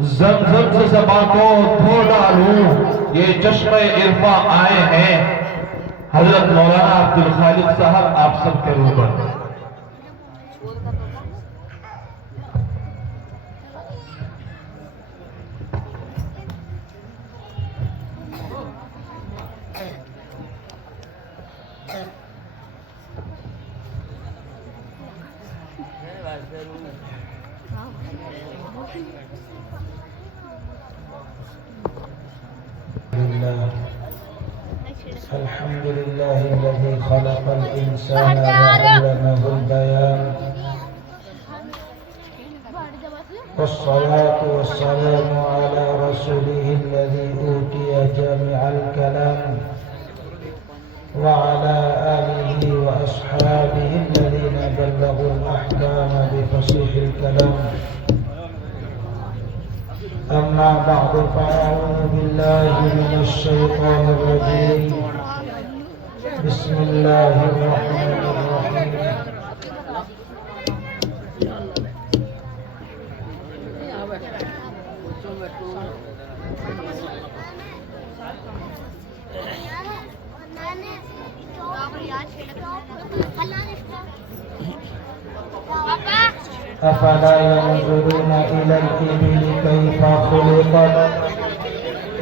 زمزم سے زباں کو دھو ڈالوں، یہ چشمہ عرفاں آئے ہیں حضرت مولانا عبدالخالق صاحب آپ سب کے روبر۔ الحمد لله الذي خلق الإنسان وعلمه البيان، والصلاة والسلام على رسوله الذي أوتي جامع الكلام، وعلى آله وأصحابه الذين بلغوا الأحكام بفصيح الكلام. أما بعد فأعوذ بالله من الشيطان الرجيم. بسم الله الرحمن الرحيم. أفلا ينظرون إلى الإبل كيف خلقت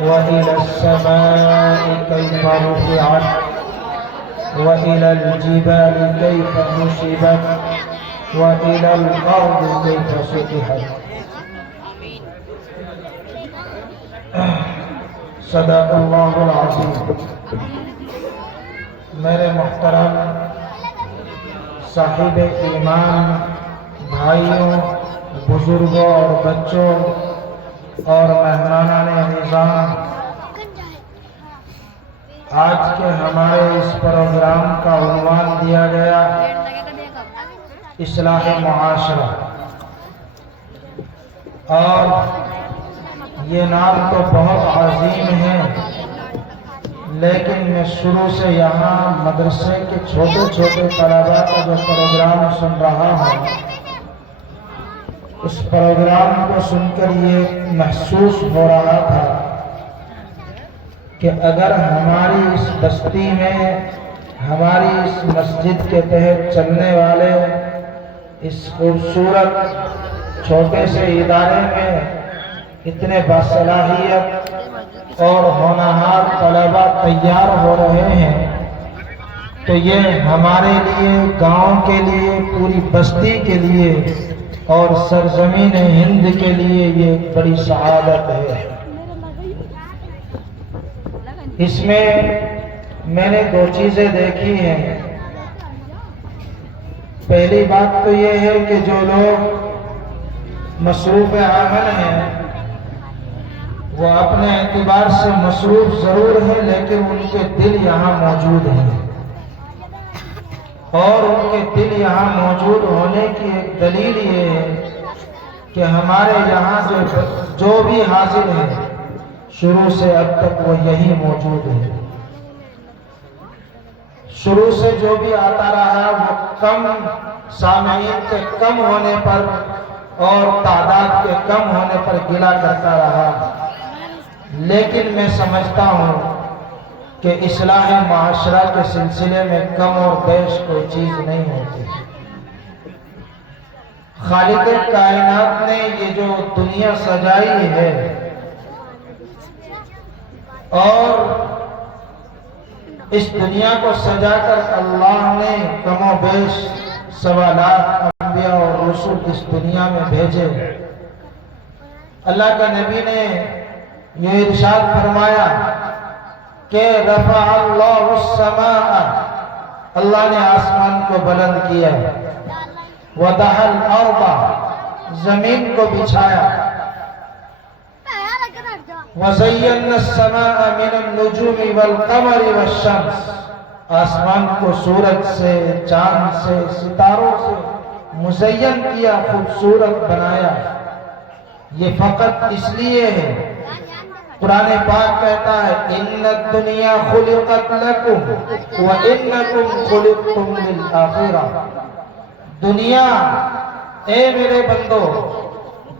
وإلى السماء كيف رفعت وإلى الجبال كيف نصبت وإلى الأرض كيف سطحت. صدق اللہ العظیم. میرے محترم صاحب ایمان بھائیوں، بزرگوں اور بچوں اور مہمانان نظام، آج کے ہمارے اس پروگرام کا عنوان دیا گیا اصلاح معاشرہ، اور یہ نام تو بہت عظیم ہے، لیکن میں شروع سے یہاں مدرسے کے چھوٹے چھوٹے طلباء کا جو پروگرام سن رہا ہوں، اس پروگرام کو سن کر یہ محسوس ہو رہا تھا کہ اگر ہماری اس بستی میں، ہماری اس مسجد کے تحت چلنے والے اس خوبصورت چھوٹے سے ادارے میں اتنے باصلاحیت اور ہونہار طلباء تیار ہو رہے ہیں، تو یہ ہمارے لیے، گاؤں کے لیے، پوری بستی کے لیے اور سرزمین ہند کے لیے یہ ایک بڑی سعادت ہے. اس میں نے دو چیزیں دیکھی ہیں. پہلی بات تو یہ ہے کہ جو لوگ مصروف عمل ہیں وہ اپنے اعتبار سے مصروف ضرور ہیں، لیکن ان کے دل یہاں موجود ہیں، اور ان کے دل یہاں موجود ہونے کی ایک دلیل یہ ہے کہ ہمارے یہاں جو بھی حاضر ہیں شروع سے اب تک وہ یہی موجود ہیں. شروع سے جو بھی آتا رہا وہ کم سامعین کے کم ہونے پر اور تعداد کے کم ہونے پر گلہ کرتا رہا، لیکن میں سمجھتا ہوں کہ اصلاح معاشرہ کے سلسلے میں کم اور بیش کوئی چیز نہیں ہوتی. خالق کائنات نے یہ جو دنیا سجائی ہے، اور اس دنیا کو سجا کر اللہ نے کم و بیش 1.25 لاکھ انبیاء اور رسول اس دنیا میں بھیجے. اللہ کے نبی نے یہ ارشاد فرمایا کہ رفع اللہ السماء، اللہ نے آسمان کو بلند کیا، وضع الارض، زمین کو بچھایا، وزینا السماء من النجوم والقمر والشمس، آسمان کو سورج سے، چاند سے، ستاروں سے مزین کیا، خوبصورت بنایا. یہ فقط اس لیے ہے، قرآن پاک کہتا ہے ان الدنیا خلقت لکم وانکم خلقتم للآخرہ. دنیا، اے میرے بندو،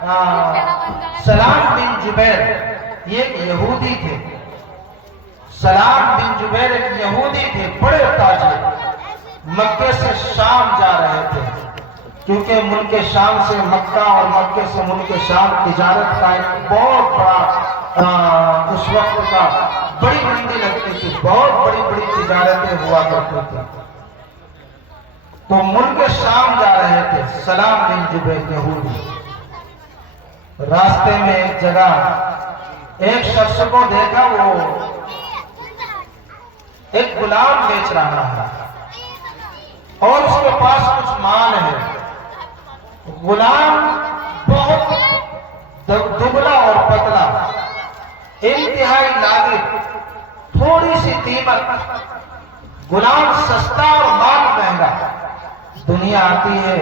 سلام بن جبیر یہ ایک یہودی تھے. سلام بن جبیر ایک یہودی تھے، بڑے تاجر، مکے سے شام جا رہے تھے، کیونکہ ملک شام سے مکہ اور مکے سے ملک شام تجارت کا ایک بہت بڑا اس وقت کا بڑی منڈی لگتی تھی، بہت بڑی بڑی تجارتیں ہوا کرتی تھی. تو ملک شام جا رہے تھے سلام بن جبیر یہودی. راستے میں ایک جگہ ایک شخص کو دیکھا، وہ ایک غلام بیچ رہا ہے اور اس کے پاس کچھ مال ہے. غلام بہت دبلا اور پتلا، انتہائی لاغر، تھوڑی سی قیمت. غلام سستا اور مال مہنگا. دنیا آتی ہے،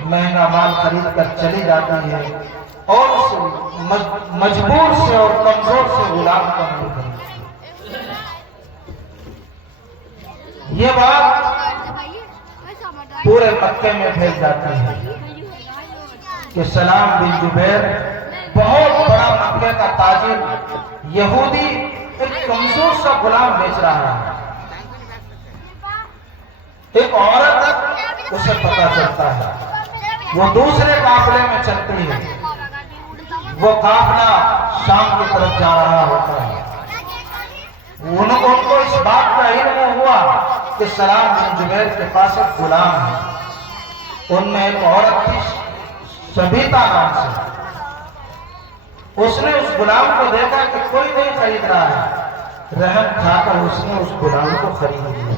مہنگا مال خرید کر چلی جاتی ہے اور اس مجبور سے اور کمزور سے غلام کو نہیں خریدتی. یہ بات پورے مکے میں پھیل جاتی ہے کہ سلام بن جبیر بہت بڑا مکے کا تاجر یہودی ایک کمزور سا غلام بیچ رہا ہے. ایک عورت اسے پتا چلتا ہے، وہ دوسرے قافلے میں چلتی ہے. وہ قافلہ شام کی طرف جا رہا ہوتا ہے. ان کو اس بات کا علم ہوا کہ سلام بن جبیر کے پاس ایک غلام ہے. ان میں ایک عورت تھی سبیتا نام سے. اس نے اس غلام کو دیکھا کہ کوئی نہیں خرید رہا ہے، رحم کھا کر اس نے اس غلام کو خرید لیا.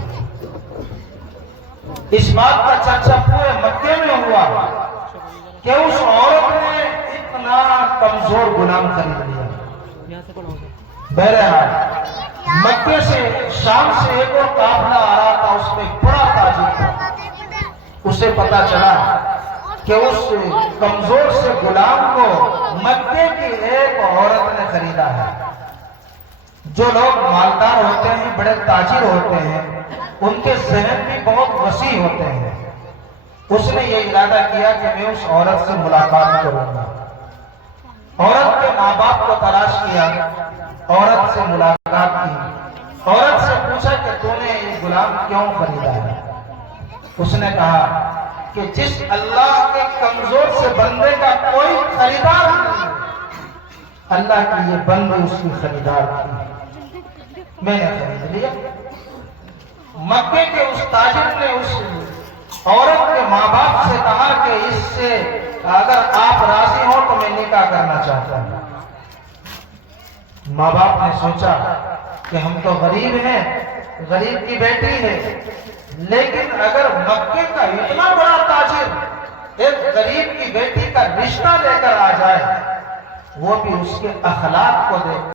اس بات کا چرچا پورے مکے میں ہوا کہ اس عورت نے اتنا کمزور غلام خرید لیا. بہرحال مکے سے شام سے ایک اور قافلہ آ رہا تھا، اس میں بڑا تاجر تھا. اسے پتا چلا کہ اس کمزور سے غلام کو مکے کی ایک عورت نے خریدا ہے. جو لوگ مالدار ہوتے ہیں، بڑے تاجر ہوتے ہیں، ان کے ذہن بھی بہت وسیع ہوتے ہیں. اس نے یہ ارادہ کیا کہ میں اس عورت سے ملاقات کروں گا. عورت کے ماں باپ کو تلاش کیا، عورت سے ملاقات کی. عورت سے پوچھا کہ تو نے یہ غلام کیوں خریدا ہے؟ اس نے کہا کہ جس اللہ کے کمزور سے بندے کا کوئی خریدار نہیں، اللہ کی یہ بندی اس کی خریدار تھی، میں نے خرید لیا. مکے کے اس تاجر نے اس عورت کے ماں باپ سے کہا کہ اس سے اگر آپ راضی ہوں تو میں نکاح کرنا چاہتا ہوں. ماں باپ نے سوچا کہ ہم تو غریب ہیں، غریب کی بیٹی ہے، لیکن اگر مکے کا اتنا بڑا تاجر ایک غریب کی بیٹی کا رشتہ لے کر آ جائے، وہ بھی اس کے اخلاق کو دیکھ